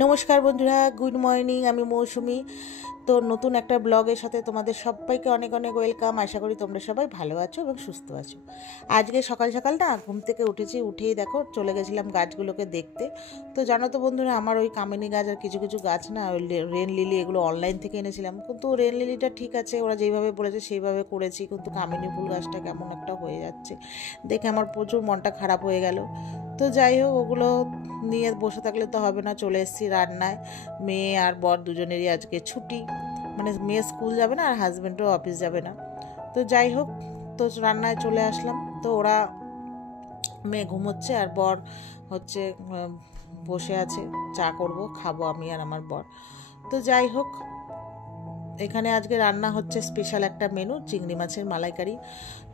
নমস্কার বন্ধুরা, good morning. আমি মৌসুমি। তো নতুন একটা ব্লগের সাথে তোমাদের সবাইকে অনেক অনেক ওয়েলকাম। আশা করি তোমরা সবাই ভালো আছো এবং সুস্থ আছো। আজকে সকাল সকাল না ঘুম থেকে উঠেই দেখো চলে গেছিলাম গাছগুলোকে দেখতে। তো জানো তো বন্ধুরা, আমার ওই কামিনী গাছ আর কিছু কিছু গাছ না, ওই রেন লিলি, এগুলো অনলাইন থেকে এনেছিলাম। কিন্তু রেন লিলিটা ঠিক আছে, ওরা যেইভাবে বলেছে সেইভাবে করেছি, কিন্তু কামিনী ফুল গাছটা কেমন একটা হয়ে যাচ্ছে দেখে আমার প্রচুর মনটা খারাপ হয়ে গেল। তো যাই হোক, ওগুলো নিয়ে বসে থাকলে তো হবে না, চলে এসেছি রান্নায়। মেয়ে আর বর দুজনেরই আজকে ছুটি, মানে মেয়ে স্কুল যাবে না আর হাজব্যান্ডও অফিস যাবে না। তো যাই হোক, তো রান্নায় চলে আসলাম। তো ওরা, মেয়ে ঘুমোচ্ছে আর বর হচ্ছে বসে আছে, চা করব, খাবো আমি আর আমার বর। তো যাই হোক, এখানে আজকে রান্না হচ্ছে স্পেশাল একটা মেনু, চিংড়ি মাছের মালাইকারি।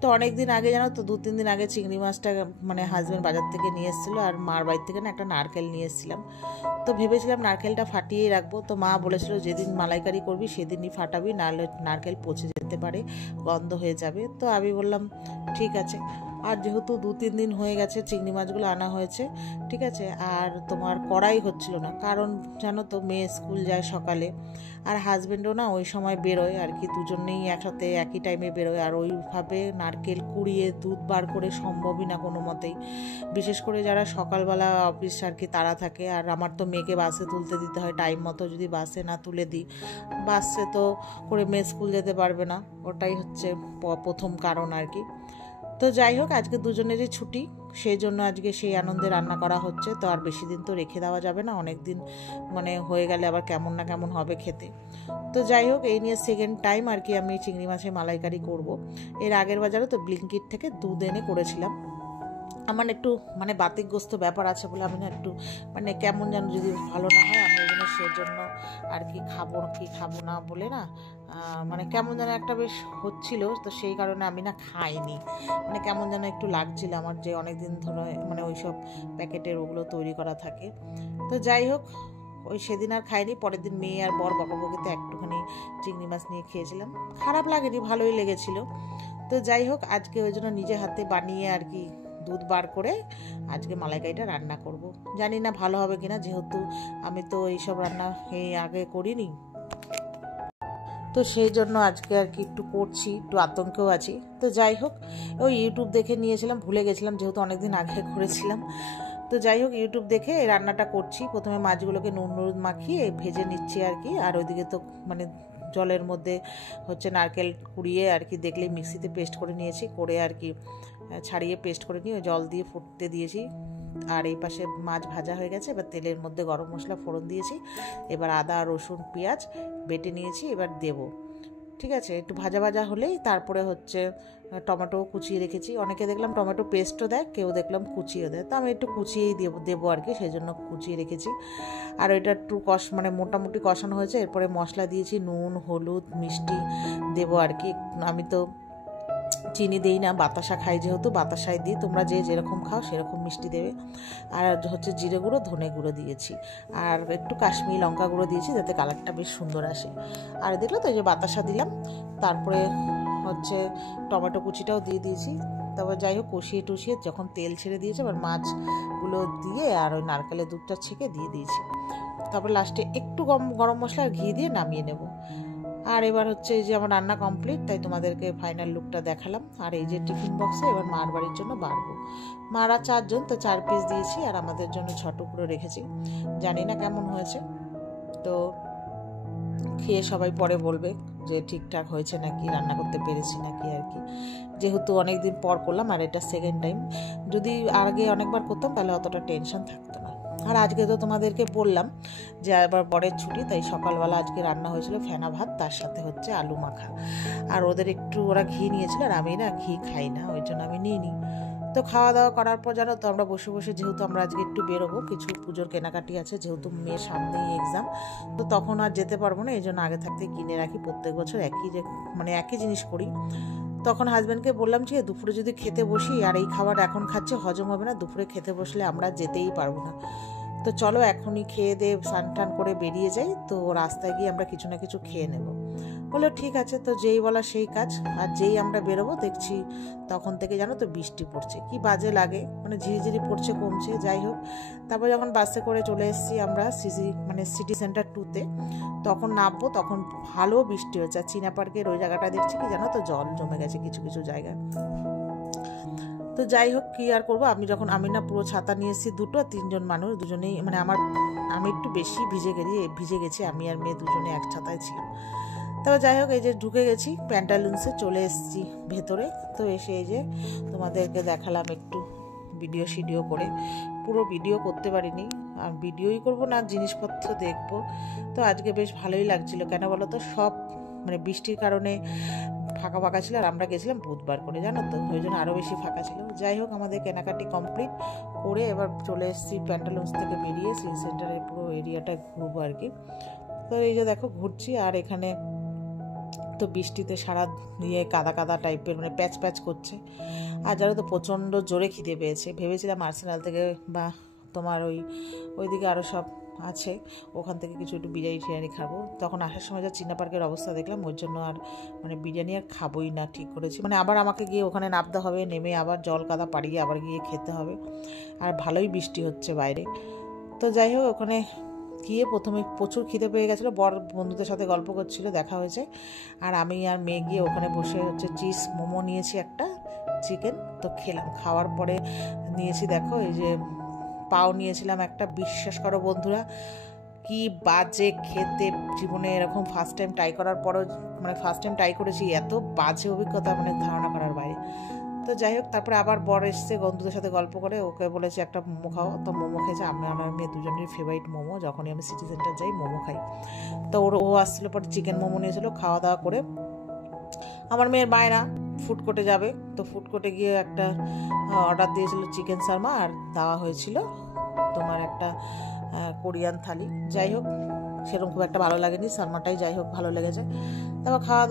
তো অনেক দিন আগে, জানো তো, 2-3 দিন আগে চিংড়ি মাছটা মানে হাজব্যান্ড বাজার থেকে নিয়ে এসেছিলো, আর মার বাড়ি থেকে না একটা নারকেল নিয়ে এসেছিলাম। তো ভেবেছিলাম নারকেলটা ফাটিয়েই রাখবো। তো মা বলেছিল যেদিন মালাইকারি করবি সেদিনই ফাটাবি, নাহলে নারকেল পচে যেতে পারে, গন্ধ হয়ে যাবে। তো আমি বললাম ঠিক আছে। আর যেহেতু 2-3 দিন হয়ে গেছে চিংড়ি মাছগুলো আনা হয়েছে, ঠিক আছে। আর তোমার কড়াই হচ্ছিল না, কারণ জানো তো মেয়ে স্কুল যায় সকালে, আর হাজব্যান্ডও না ওই সময় বেরোয় আর কি, দুজনেই একসাথে একই টাইমে বেরোয়। আর ওইভাবে নারকেল কুড়িয়ে দুধ বার করে সম্ভবই না কোনো মতেই, বিশেষ করে যারা সকালবেলা অফিস আর কি তারা থাকে। আর আমার তো মেয়েকে বাসে তুলতে দিতে হয় টাইম মতো, যদি বাসে না তুলে দিই, বাসে তো করে মেয়ে স্কুল যেতে পারবে না। ওটাই হচ্ছে প্রথম কারণ আর কি। তো যাই হোক, আজকে দুজনেরই ছুটি, সেই জন্য আজকে সেই আনন্দে রান্না করা হচ্ছে। তো আর বেশি দিন তো রেখে দেওয়া যাবে না, অনেক দিন মানে হয়ে গেলে আবার কেমন না কেমন হবে খেতে। তো যাই হোক, এই নিয়ে সেকেন্ড টাইম আর কি আমি চিংড়ি মাছের মালাইকারি করব। এর আগের বাজারে তো ব্লিঙ্কিট থেকে দুধ এনে করেছিলাম। আমার একটু মানে বাতিগ্রস্ত ব্যাপার আছে বলে আমি না একটু মানে কেমন যেন যদি ভালো না হয়, আমি ওই জন্য সেজন্য আর কি খাবো না বলে না, মানে কেমন যেন একটা বেশ হচ্ছিল। তো সেই কারণে আমি না খাইনি, মানে কেমন যেন একটু লাগছিল আমার, যে অনেক দিন ধরে মানে ওই সব প্যাকেটের ওগুলো তৈরি করা থাকে। তো যাই হোক, ওই সেদিন আর খাইনি। পরের দিন মেয়ে আর বর বকাবকিতে একটুখানি চিংড়ি মাছ নিয়ে খেয়েছিলাম, খারাপ লাগেনি, ভালোই লেগেছিল। তো যাই হোক, আজকে ওই জন্য নিজে হাতে বানিয়ে আর কি দুধ বার করে আজকে মালাইকারিটা রান্না করব। জানি না ভালো হবে কিনা, যেহেতু আমি তো এইসব রান্না আগে করিনি। তো সেই জন্য আজকে আর কি একটু করছি, একটু আতঙ্কেও আছি। তো যাই হোক, ওই ইউটিউব দেখে নিয়েছিলাম, ভুলে গেছিলাম যেহেতু অনেকদিন আগে করেছিলাম। তো যাই হোক, ইউটিউব দেখে এই রান্নাটা করছি। প্রথমে মাছগুলোকে নুন হলুদ মাখিয়ে ভেজে নিচ্ছি আর কি। আর ওইদিকে তো মানে জলের মধ্যে হচ্ছে নারকেল কুড়িয়ে আর কি, দেখলেই মিক্সিতে পেস্ট করে নিয়েছি, করে আর কি ছাড়িয়ে পেস্ট করে নিয়ে জল দিয়ে ফুটতে দিয়েছি। আর এই পাশে মাছ ভাজা হয়ে গেছে, এবার তেলের মধ্যে গরম মশলা ফোড়ন দিয়েছি, এবার আদা রসুন পেঁয়াজ বেটে নিয়েছি, এবার দেবো। ঠিক আছে, একটু ভাজা ভাজা হলেই তারপরে হচ্ছে টমেটো কুচিয়ে রেখেছি। অনেকে দেখলাম টমেটো পেস্টও দেয়, কেউ দেখলাম কুচিয়ে দেয়, তো আমি একটু কুচিয়েই দেবো আর কি, সেই জন্য কুচিয়ে রেখেছি। আর এটা একটু মানে মোটামুটি কষানো হয়েছে, এরপরে মশলা দিয়েছি, নুন হলুদ মিষ্টি দেবো আর কি। আমি তো চিনি দিই না, বাতাসা খাই যেহেতু, বাতাসাই দিই, তোমরা যে যেরকম খাও সেরকম মিষ্টি দেবে। আর হচ্ছে জিরে গুঁড়ো ধনে গুঁড়ো দিয়েছি, আর একটু কাশ্মীরি লঙ্কা গুঁড়ো দিয়েছি যাতে কালারটা বেশ সুন্দর আসে। আর দেখলো তো, এই যে বাতাসা দিলাম, তারপরে হচ্ছে টমেটো কুচিটাও দিয়ে দিয়েছি। তারপর যাই হোক, কষিয়ে টষিয়ে যখন তেল ছেড়ে দিয়েছে, এবার মাছগুলো দিয়ে আর ওই নারকেলের দুধটা ছেঁকে দিয়ে দিয়েছি। তারপর লাস্টে একটু গরম মশলা আর ঘি দিয়ে নামিয়ে নেব। আর এবার হচ্ছে এই যে আমার রান্না কমপ্লিট, তাই তোমাদেরকে ফাইনাল লুকটা দেখালাম। আর এই যে টিফিন বক্সে এবার মার বাড়ির জন্য বাড়বো। মারা 4 জন, তো 4 পিস দিয়েছি, আর আমাদের জন্য 6 টুকরো রেখেছি। জানি না কেমন হয়েছে, তো খেয়ে সবাই পরে বলবে যে ঠিকঠাক হয়েছে নাকি, রান্না করতে পেরেছি নাকি আর কি। যেহেতু অনেক দিন পর করলাম আর এটা সেকেন্ড টাইম, যদি আগে অনেকবার করতাম তাহলে অতটা টেনশন থাকতো না। আর আজকে তো তোমাদেরকে বললাম যে আবার বরের ছুটি, তাই সকালবেলা আজকে রান্না হয়েছিল ফেনা ভাত, তার সাথে হচ্ছে আলু মাখা। আর ওদের একটু ওরা ঘি নিয়েছিল, আর আমি না ঘি খাই না, ওই জন্য আমি নিইনি। তো খাওয়া দাওয়া করার পর জানো তো, আমরা বসে বসে, যেহেতু আমরা আজকে একটু বেরোবো, কিছু পুজোর কেনাকাটি আছে, যেহেতু মেয়ের সামনেই এক্সাম, তো তখন আর যেতে পারবো না, এই জন্য আগে থাকতে কিনে রাখি। প্রত্যেক বছর একই জিনিস করি। তখন হাজব্যান্ডকে বললাম যে দুপুরে যদি খেতে বসি, আর এই খাবার এখন খাচ্ছে হজম হবে না, দুপুরে খেতে বসলে আমরা যেতেই পারবো না। তো চলো এখনই খেয়ে দিয়ে স্নান টান করে বেরিয়ে যাই, তো রাস্তায় গিয়ে আমরা কিছু না কিছু খেয়ে নেব। বললো ঠিক আছে। তো যেই বলা সেই কাজ, আর যেই আমরা বেরোবো দেখছি তখন থেকে জানো তো বৃষ্টি পড়ছে, কি বাজে লাগে, মানে ঝিরিঝিরি পড়ছে কমছে। যাই হোক, তারপর যখন বাসে করে চলে এসেছি আমরা সিটি সেন্টার 2-তে, তখন নামবো, তখন ভালো বৃষ্টি হচ্ছে। আর চীনা পার্কের ওই জায়গাটা দেখছি কি জানো তো জল জমে গেছে কিছু কিছু জায়গায়। তো যাই হোক, কি আর করবো, আমি না পুরো ছাতা নিয়ে এসেছি দুটো, 3জন মানুষ, দুজনেই মানে আমি একটু বেশি ভিজে গেছি, আমি আর মেয়ে দুজনে এক ছাতায় ছিলাম। তবে যাই হোক, এই যে ঢুকে গেছি প্যান্টালুন্সে, চলে এসেছি ভেতরে। তো এসে এই যে তোমাদেরকে দেখালাম একটু ভিডিও করে, পুরো ভিডিও করতে পারিনি, আর ভিডিওই করবো না, জিনিসপত্র দেখবো। তো আজকে বেশ ভালোই লাগছিল, কেন বলো তো, সব মানে বৃষ্টির কারণে ফাঁকা ফাঁকা ছিল, আর আমরা গেছিলাম বুধবার করে জানো তো, ওই জন্য আরও বেশি ফাঁকা ছিল। যাই হোক, আমাদের কেনাকাটি কমপ্লিট করে এবার চলে এসেছি প্যান্টালুন্স থেকে বেরিয়ে সিটি সেন্টারের পুরো এরিয়াটা ঘুরবো আর কি। তো এই যে দেখো ঘুরছি, আর এখানে তো বৃষ্টিতে সারা কাদা কাদা টাইপের মানে প্যাচ প্যাচ করছে। আর জানো তো প্রচণ্ড জোরে খিদে পেয়েছে, ভেবেছিলাম আর্সেনাল থেকে বা তোমার ওইদিকে আরও সব আছে, ওখান থেকে কিছু একটু বিরিয়ানি খাবো। তখন আসার সময় যা চীনা পার্কের অবস্থা দেখলাম, ওই জন্য আর মানে বিরিয়ানি আর খাবোই না ঠিক করেছি। মানে আবার আমাকে গিয়ে ওখানে নামতে হবে, নেমে আবার জল কাদা পাড়িয়ে আবার গিয়ে খেতে হবে, আর ভালোই বৃষ্টি হচ্ছে বাইরে। তো যাই হোক, ওখানে গিয়ে প্রথমে প্রচুর খিদে পেয়ে গেছিলো, বন্ধুদের সাথে গল্প করছিল, দেখা হয়েছে। আর আমি আর মেয়ে গিয়ে ওখানে বসে চিজ মোমো নিয়েছি একটা, চিকেন তো খেলাম। খাওয়ার পরে নিয়েছি দেখো এই যে পাও নিয়েছিলাম একটা, বিশ্বাস করো বন্ধুরা কি বাজে খেতে, জীবনে এরকম ফার্স্ট টাইম ট্রাই করার পরও, মানে ফার্স্ট টাইম ট্রাই করেছি, এত বাজে অভিজ্ঞতা, মানে ধারণা করার বাইরে। তো যাই হোক, তারপরে আবার বর এসছে, বন্ধুদের সাথে গল্প করে, ওকে বলেছে একটা মোমো খাও, তো মোমো খেয়েছে। আমার মেয়ে দুজনের ফেভারিট মোমো, যখনই আমি সিটি সেন্টার যাই মোমো খাই। তো ও আসছিলো পরে চিকেন মোমো নিয়েছিল, খাওয়া দাওয়া করে আমার মেয়ের বায়না ফুড কোর্টে যাবে। তো ফুড কোর্টে গিয়ে একটা অর্ডার দিয়েছিল চিকেন শর্মা, আর দেওয়া হয়েছিল তোমার একটা কোরিয়ান থালি। যাই হোক, সেরকম খুব একটা ভালো লাগেনি, শর্মাটাই যাই হোক ভালো লেগেছে। তারপর খাওয়া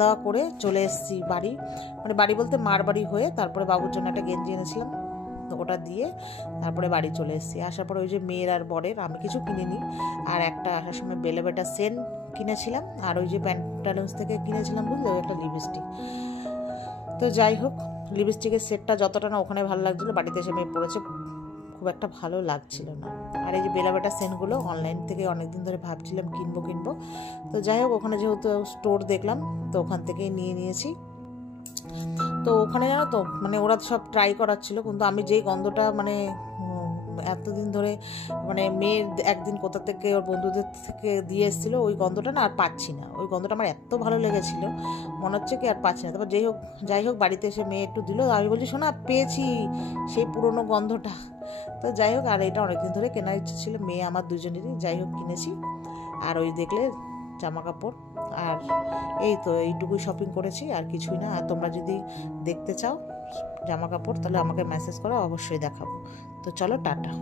দাওয়া করে চলে এসেছি বাড়ি, মানে বাড়ি বলতে মার বাড়ি হয়ে। তারপরে বাবুর জন্য একটা গেঞ্জি এনেছিলাম, তো ওটা দিয়ে তারপরে বাড়ি চলে এসেছি। আসার পরে ওই যে মেয়ের আর বরের, আমি কিছু কিনিনি, আর একটা আসার সময় বেলেবেটা সেন কিনেছিলাম, আর ওই যে প্যান্টালুন্স থেকে কিনেছিলাম বুঝলে, ওই একটা লিপস্টিক। তো যাই হোক, লিপস্টিকের সেটটা যতটা না ওখানে ভালো লাগছিলো, বাড়িতে এসে মেয়ে পড়েছে খুব একটা ভালো লাগছিল না। আর এই যে বেলাবেটা সেন্টগুলো অনলাইন থেকে অনেকদিন ধরে ভাবছিলাম কিনবো। তো যাই হোক, ওখানে যেহেতু স্টোর দেখলাম, তো ওখান থেকেই নিয়েছি। তো ওখানে জানো তো মানে ওরা সব ট্রাই করাচ্ছিল, কিন্তু আমি যেই গন্ধটা মানে এতদিন ধরে মানে মেয়ের একদিন কোথা থেকে ওর বন্ধুদের থেকে দিয়ে এসেছিলো, ওই গন্ধটা না আর পাচ্ছি না। ওই গন্ধটা আমার এত ভালো লেগেছিল, মনে হচ্ছে কি আর পাচ্ছি না। তারপর যাই হোক বাড়িতে এসে মেয়ে একটু দিল, আমি বলছি শোনা পেয়েছি সেই পুরনো গন্ধটা। তো যাই হোক, আর এটা অনেকদিন ধরে কেনার ইচ্ছে ছিল, মেয়ে আমার দুজনেরই। যাই হোক কিনেছি, আর ওই দেখলে জামা কাপড়, আর এই তো এইটুকুই শপিং করেছি, আর কিছুই না। আর তোমরা যদি দেখতে চাও জামা কাপড়, তাহলে আমাকে মেসেজ করো, অবশ্যই দেখাবো। তো চলো টাটা।